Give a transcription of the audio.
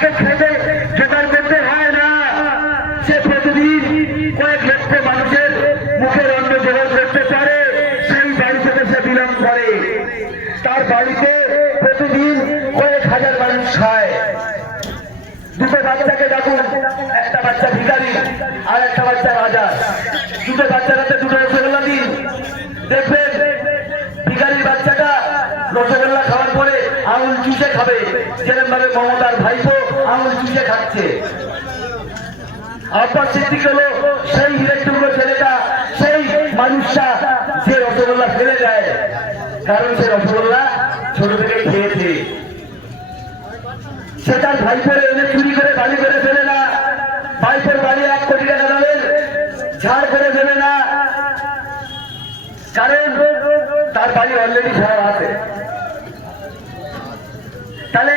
তাকে খেতে জোগাড় করতে হয় না। সে প্রতিদিন কয়েক লক্ষ মানুষের মুখের অন্ন জোগাড় করতে পারে, সেই বাড়ি থেকে সে বিলং করে। তার বাড়িতে প্রতিদিন কয়েক হাজার মানুষ খায়। দুটো বাচ্চাকে দেখুন, একটা বাচ্চা ভিখারি আর একটা বাচ্চা রাজা। দুটো বাচ্চারাতে দুটো রসগোল্লা দিন, দেখবেন ভিখারির বাচ্চাটা রসগোল্লা খাওয়ার পরে আঙুল চুষে খাবে, যেরকম ভাবে মমতার ভাইপো আঙুল চুষে খাচ্ছে। আব্বাস সিদ্দিক হলো সেই হিরের টুকরো ছেলেটা, সেই মানুষটা যে রসগোল্লা ফেলে দেয়, কারণ সে রসগোল্লা ছোট থেকে খেয়েছে। সে তার ভাইপোরে এনে চুরি করে বাড়ি করে ফেলে না, ভাইপোর বাড়ি 1 কোটি টাকা দামের ঝাড় করে ফেলে না, কারণ তার বাড়ি অলরেডি ঝাড় আছে। তাহলে